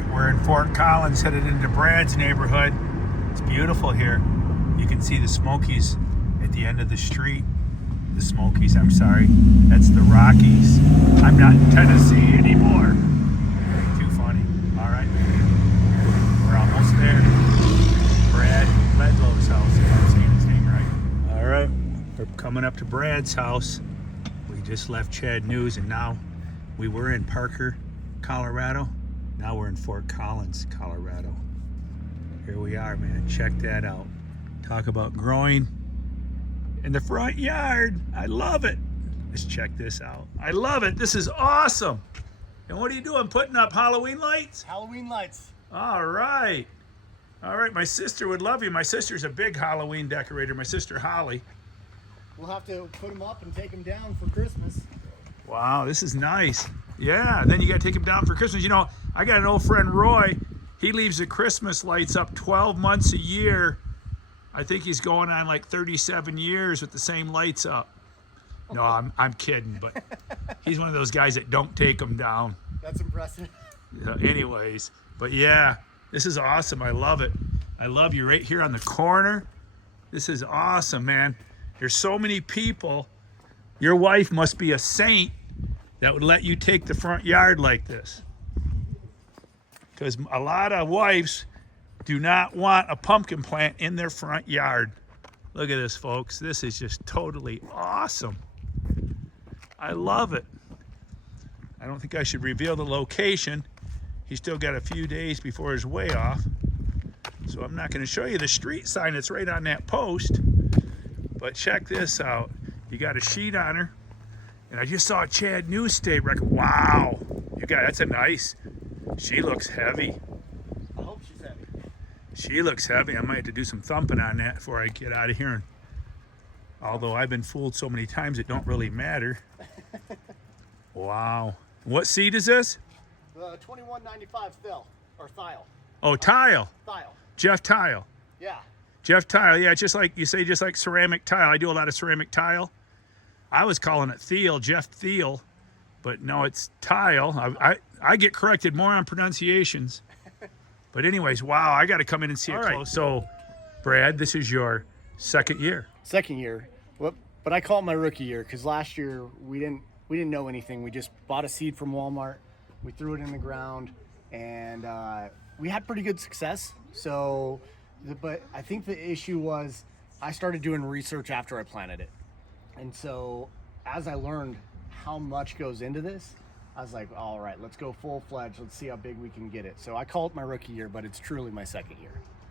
right, we're in Fort Collins, headed into Brad's neighborhood. It's beautiful here. You can see the Smokies at the end of the street. The Smokies, I'm sorry. That's the Rockies. I'm not in Tennessee anymore. Too funny. All right. We're almost there. Brad Ledlow's house, if I'm saying his name right. All right. We're coming up to Brad's house. We just left Chad News, and now we were in Parker, Colorado. Now we're in Fort Collins, Colorado. Here we are, man. Check that out. Talk about growing in the front yard. I love it. Let's check this out. I love it. This is awesome. And what are you doing? Putting up Halloween lights? Halloween lights. All right. All right. My sister would love you. My sister's a big Halloween decorator. My sister Holly. We'll have to put them up and take them down for Christmas. Wow, this is nice. Yeah, then you got to take them down for Christmas. You know, I got an old friend, Roy. He leaves the Christmas lights up 12 months a year. I think he's going on like 37 years with the same lights up. No, I'm kidding, but he's one of those guys that don't take them down. That's impressive. Anyways, but yeah, this is awesome. I love it. I love you right here on the corner. This is awesome, man. There's so many people. Your wife must be a saint that would let you take the front yard like this. Because a lot of wives do not want a pumpkin plant in their front yard. Look at this, folks. This is just totally awesome. I love it. I don't think I should reveal the location. He's still got a few days before his way off. So I'm not going to show you the street sign that's right on that post. But check this out. You got a sheet on her. And I just saw a Chad News State record. Wow. You got, that's a nice. She looks heavy. I hope she's heavy. She looks heavy. I might have to do some thumping on that before I get out of here. Although I've been fooled so many times, it don't really matter. Wow. What seed is this? 2195 Thiel, or Thiel. Oh, tile. Thiel. Jeff Tile. Yeah. Jeff Tile. Yeah, just like you say, just like ceramic tile. I do a lot of ceramic tile. I was calling it Thiel, Jeff Thiel, but no, it's tile. I get corrected more on pronunciations. But anyways, wow, I got to come in and see it close. So, Brad, this is your second year. Second year. Well, but I call it my rookie year because last year we didn't know anything. We just bought a seed from Walmart. We threw it in the ground, and we had pretty good success. So, but I think the issue was I started doing research after I planted it. And so as I learned how much goes into this, I was like, all right, let's go full-fledged. Let's see how big we can get it. So I call it my rookie year, but it's truly my second year.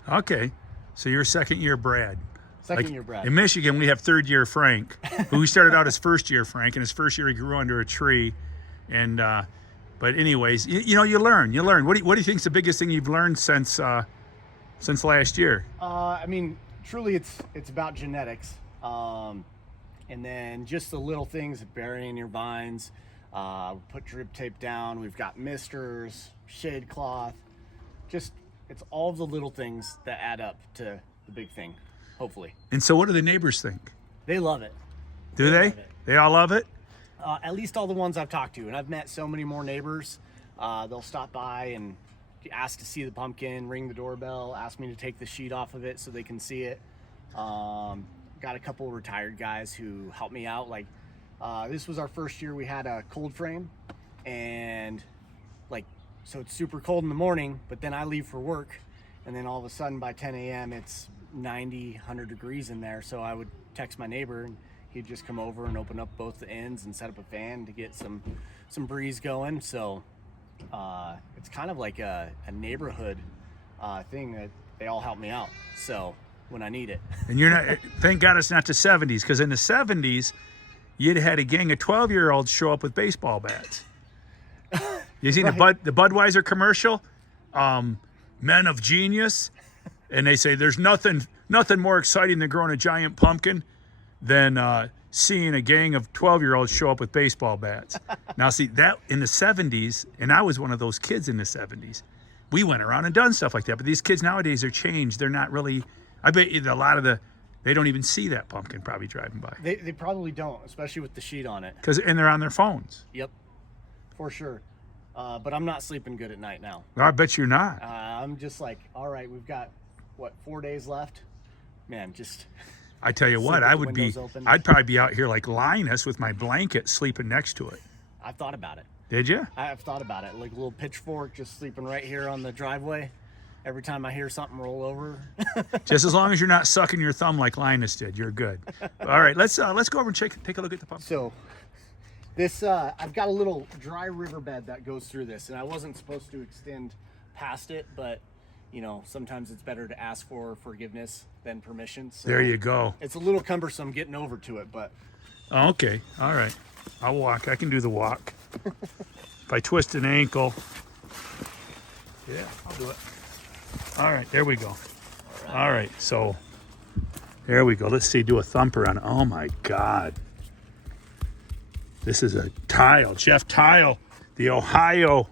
Okay. So you're second year Brad. Second year Brad. In Michigan, we have third year Frank, who started out as first year Frank, and his first year he grew under a tree. And but anyways, you know, you learn. What do you think is the biggest thing you've learned since last year? I mean, truly it's about genetics. And then just the little things, burying your vines, put drip tape down. We've got misters, shade cloth. Just, it's all the little things that add up to the big thing, hopefully. And so what do the neighbors think? They love it. Do they? Love it. They all love it? At least all the ones I've talked to. And I've met so many more neighbors. They'll stop by and ask to see the pumpkin, ring the doorbell, ask me to take the sheet off of it so they can see it. Got a couple retired guys who helped me out. Like this was our first year we had a cold frame, and like, so it's super cold in the morning, but then I leave for work, and then all of a sudden by 10 a.m. it's 90, 100 degrees in there. So I would text my neighbor and he'd just come over and open up both the ends and set up a fan to get some breeze going. So it's kind of like a neighborhood thing that they all help me out. So when I need it. And you're not, thank God it's not the 70s, because in the 70s, you'd had a gang of 12-year-olds show up with baseball bats. You seen right. the Budweiser commercial, Men of Genius, and they say there's nothing more exciting than growing a giant pumpkin than seeing a gang of 12-year-olds show up with baseball bats. Now, see, that in the 70s, and I was one of those kids in the 70s, we went around and done stuff like that. But these kids nowadays are changed. They're not really... I bet you a lot of they don't even see that pumpkin probably driving by. They probably don't, especially with the sheet on it. And they're on their phones. Yep, for sure. But I'm not sleeping good at night now. I bet you're not. I'm just like, all right, we've got, what, 4 days left? Man, just... I tell you what, I'd probably be out here like Linus with my blanket sleeping next to it. I've thought about it. Did you? I've thought about it. Like a little pitchfork, just sleeping right here on the driveway. Every time I hear something roll over. Just as long as you're not sucking your thumb like Linus did, you're good. All right, let's go over and take a look at the pump. So this, I've got a little dry riverbed that goes through this, and I wasn't supposed to extend past it, but you know, sometimes it's better to ask for forgiveness than permission. So there you go. It's a little cumbersome getting over to it, but. Oh, okay, all right. I'll walk. I can do the walk. If I twist an ankle, yeah, I'll do it. All right, there we go. All right, so there we go. Let's see, do a thumper on it. Oh my God. This is a tile. Jeff Tile, the Ohio,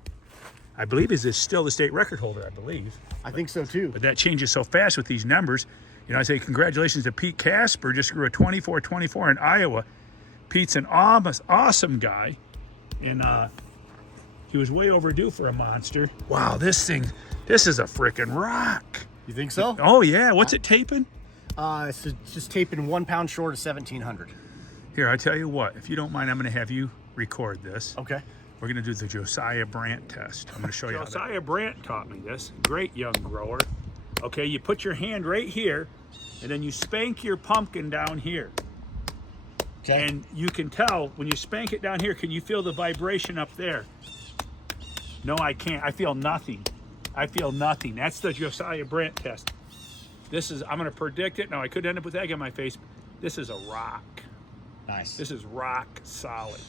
I believe is still the state record holder, I believe. I think so too. But that changes so fast with these numbers. You know, I say congratulations to Pete Casper, just grew a 24-24 in Iowa. Pete's an awesome guy, and he was way overdue for a monster. Wow, this is a freaking rock. You think so? Oh yeah, what's it taping? It's just taping 1 pound short of 1,700. Here, I tell you what, if you don't mind, I'm gonna have you record this. Okay. We're gonna do the Josiah Brandt test. I'm gonna show you. Josiah Brandt taught me this. Great young grower. Okay, you put your hand right here, and then you spank your pumpkin down here. Okay. And you can tell when you spank it down here, can you feel the vibration up there? No, I can't. I feel nothing. I feel nothing. That's the Josiah Brandt test. I'm gonna predict it. Now, I could end up with egg on my face. This is a rock. Nice. This is rock solid.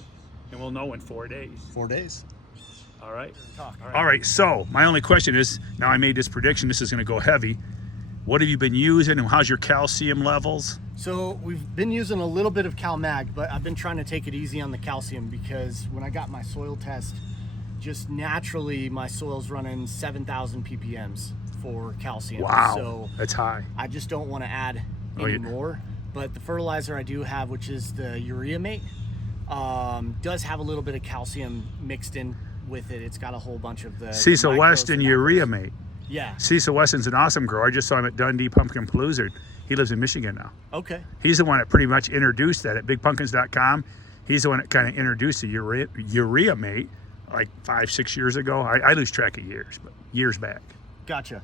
And we'll know in 4 days. 4 days. All right. All All right, so my only question is, now I made this prediction, this is gonna go heavy. What have you been using and how's your calcium levels? So we've been using a little bit of CalMag, but I've been trying to take it easy on the calcium because when I got my soil test, just naturally my soil's running 7,000 ppms for calcium. Wow, so that's high. I just don't want to add any more. But the fertilizer I do have, which is the Urea Mate, does have a little bit of calcium mixed in with it. It's got a whole bunch of the Cecil Weston Urea Mate. Yeah. Cecil Weston's an awesome grower. I just saw him at Dundee Pumpkin Palooza. He lives in Michigan now. Okay. He's the one that pretty much introduced that at bigpumpkins.com. He's the one that kind of introduced the urea Mate like 5-6 years ago. I lose track of years, but years back. Gotcha.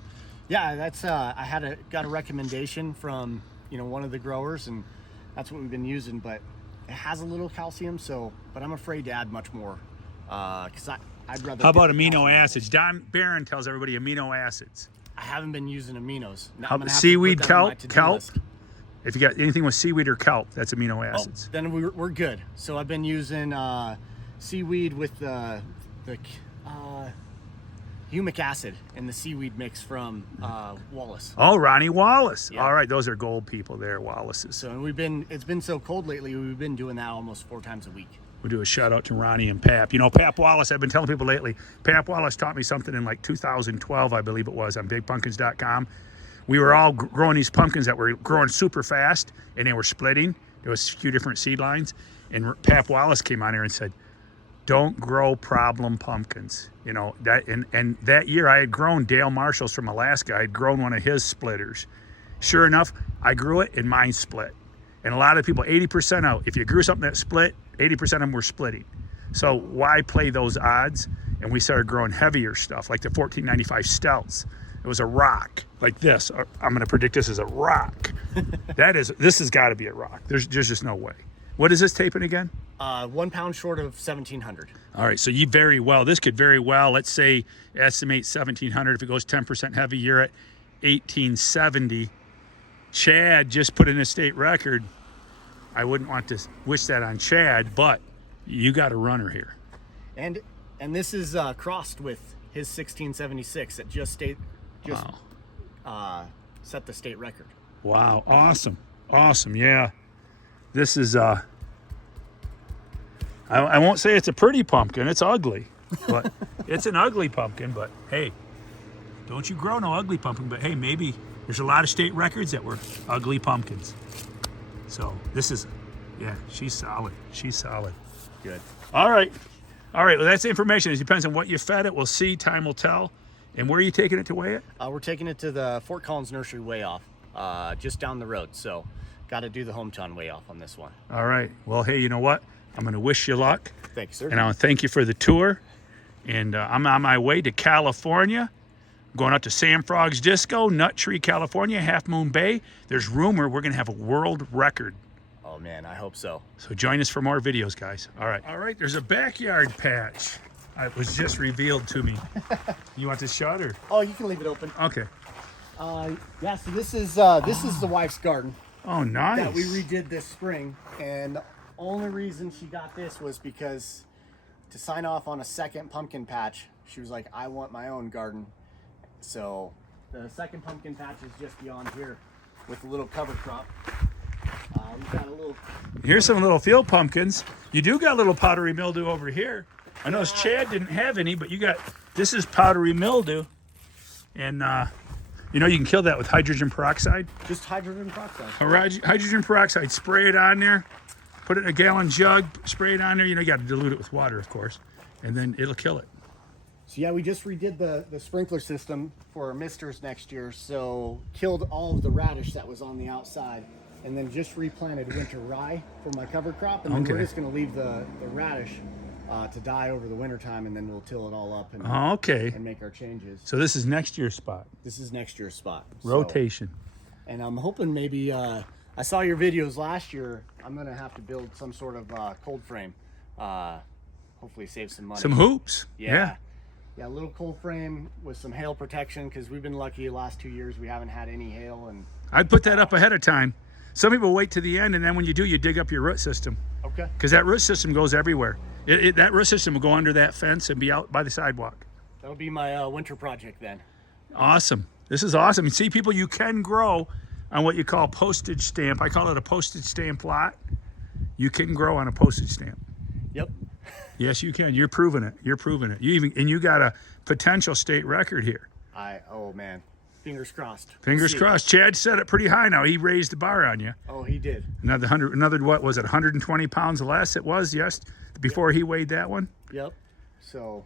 Yeah, that's I got a recommendation from one of the growers, and that's what we've been using. But it has a little calcium, but I'm afraid to add much more because I'd rather. How about amino acids? Don Barron tells everybody amino acids. I haven't been using aminos. Seaweed, kelp. If you got anything with seaweed or kelp, that's amino acids. Oh, then we're good. So I've been using seaweed with the humic acid and the seaweed mix from Wallace. Oh, Ronnie Wallace. Yeah. All right, those are gold people there, Wallace's. So it's been so cold lately, we've been doing that almost 4 times a week. We'll do a shout out to Ronnie and Pap. Pap Wallace, I've been telling people lately, Pap Wallace taught me something in like 2012, I believe it was, on bigpumpkins.com. We were all growing these pumpkins that were growing super fast, and they were splitting. There was a few different seed lines, and Pap Wallace came on here and said, don't grow problem pumpkins. And that year I had grown Dale Marshall's from Alaska. I had grown one of his splitters. Sure enough, I grew it and mine split. And a lot of people, 80% out, if you grew something that split, 80% of them were splitting. So why play those odds? And we started growing heavier stuff, like the 1495 Stouts. It was a rock, like this. I'm gonna predict this is a rock. This has gotta be a rock. There's just no way. What is this taping again? 1 pound short of 1,700. All right, so this could very well, let's say, estimate 1,700. If it goes 10% heavy, you're at 1,870. Chad just put in a state record. I wouldn't want to wish that on Chad, but you got a runner here. And this is crossed with his 1676 that just set the state record. Wow, awesome, yeah. This is I won't say it's a pretty pumpkin, it's ugly, but it's an ugly pumpkin. But hey, don't you grow no ugly pumpkin. But hey, maybe there's a lot of state records that were ugly pumpkins. So this is, yeah, she's solid. Good. All right. All right, well, that's the information. It depends on what you fed it. We'll see. Time will tell. And where are you taking it to weigh it? We're taking it to the Fort Collins Nursery weigh off, just down the road. So got to do the hometown weigh off on this one. All right. Well, hey, you know what? I'm going to wish you luck. Thank you, sir. And I want to thank you for the tour. And I'm on my way to California. I'm going out to Sam Frog's Disco, Nut Tree, California, Half Moon Bay. There's rumor we're going to have a world record. Oh, man, I hope so. So join us for more videos, guys. All right. All right, there's a backyard patch. It was just revealed to me. You want to shut or? Oh, you can leave it open. Okay. Yeah, so this is the wife's garden Oh, nice. that we redid this spring. And the only reason she got this was because to sign off on a second pumpkin patch, she was like, I want my own garden. So the second pumpkin patch is just beyond here with a little cover crop. We've got a little... Here's some little field pumpkins. You do got a little powdery mildew over here. I know Chad didn't have any, but you got, this is powdery mildew. And you know you can kill that with hydrogen peroxide. Just hydrogen peroxide. Hydrogen peroxide, spray it on there, put it in a gallon jug, spray it on there. You know, you got to dilute it with water, of course, and then it'll kill it. So yeah, we just redid the sprinkler system for our misters next year. So killed all of the radish that was on the outside, and then just replanted winter rye for my cover crop. And then we're just going to leave the radish to die over the winter time, and then we'll till it all up and, and make our changes. So this is next year's spot. This is next year's spot. Rotation. So, and I'm hoping maybe, I saw your videos last year. I'm going to have to build some sort of cold frame. Hopefully save some money. Some hoops. Yeah, a little cold frame with some hail protection, because we've been lucky the last 2 years we haven't had any hail. And I'd put that up ahead of time. Some people wait to the end, and then when you do, you dig up your root system. Okay. Because that root system goes everywhere. That root system will go under that fence and be out by the sidewalk. That'll be my winter project then. Awesome. This is awesome. You see, people, you can grow on what you call postage stamp. I call it a postage stamp lot. You can grow on a postage stamp. Yep. Yes, you can. You're proving it. You're proving it. You got a potential state record here. Oh man, fingers crossed. Fingers crossed. Chad set it pretty high now. He raised the bar on you. Oh, he did. Another what was it? 120 pounds less. It was, yes. Before he weighed that one. Yep. So.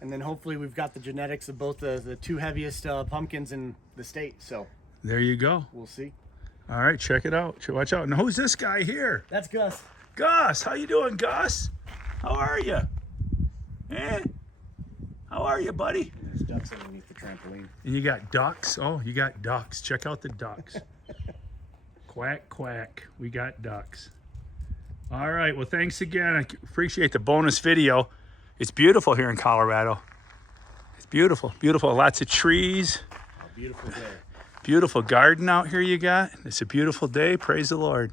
And then hopefully we've got the genetics of both the two heaviest pumpkins in the state. So. There you go. We'll see. All right, check it out. Watch out. Now, who's this guy here? That's Gus. Gus, how you doing, Gus? How are you? How are you, buddy? There's ducks underneath the trampoline. And you got ducks. Oh, you got ducks. Check out the ducks. Quack, quack. We got ducks. All right. Well, thanks again. I appreciate the bonus video. It's beautiful here in Colorado. It's beautiful. Beautiful. Lots of trees. A beautiful day. Beautiful garden out here you got. It's a beautiful day. Praise the Lord.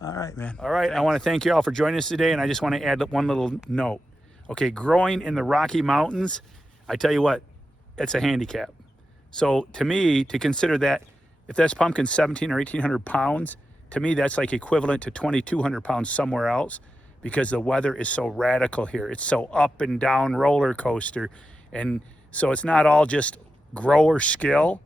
All right, man. All right. Thanks. I want to thank you all for joining us today, and I just want to add one little note. Okay, growing in the Rocky Mountains, I tell you what, it's a handicap. So to me, to consider that, if that's pumpkin 1,700 or 1,800 pounds, to me that's like equivalent to 2,200 pounds somewhere else, because the weather is so radical here. It's so up and down roller coaster. And so it's not all just grower skill.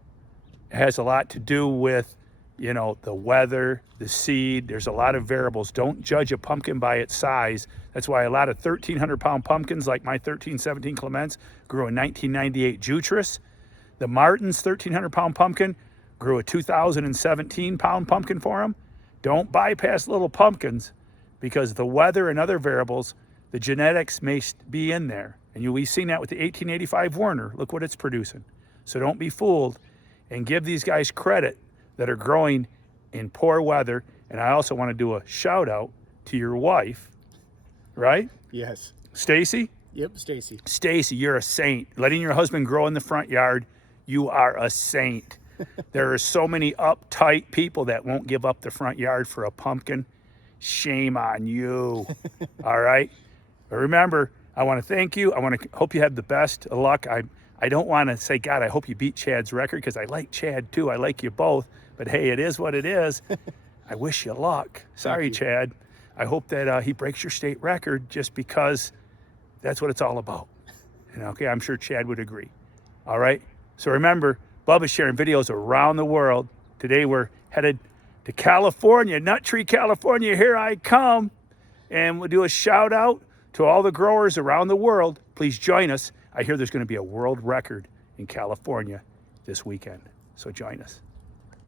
It has a lot to do with, you know, the weather, the seed. There's a lot of variables. Don't judge a pumpkin by its size. That's why a lot of 1,300-pound pumpkins, like my 1317 Clements, grew in 1998 Jutras. The Martin's 1,300-pound pumpkin grew a 2017-pound pumpkin for them. Don't bypass little pumpkins, because the weather and other variables, the genetics may be in there. And we've seen that with the 1885 Werner. Look what it's producing. So don't be fooled, and give these guys credit that are growing in poor weather. And I also want to do a shout out to your wife, right? Yes. Stacy? Yep, Stacy. Stacy, you're a saint. Letting your husband grow in the front yard, you are a saint. There are so many uptight people that won't give up the front yard for a pumpkin. Shame on you. All right? But remember, I want to thank you. I want to hope you have the best of luck. I don't want to say, God, I hope you beat Chad's record, because I like Chad too. I like you both. But hey, it is what it is. I wish you luck. Sorry, Chad. I hope that he breaks your state record, just because that's what it's all about. And okay, I'm sure Chad would agree. All right? So remember, Bubba's sharing videos around the world. Today we're headed to California, Nut Tree, California. Here I come. And we'll do a shout out To all the growers around the world, please join us. I hear there's going to be a world record in California this weekend. So join us.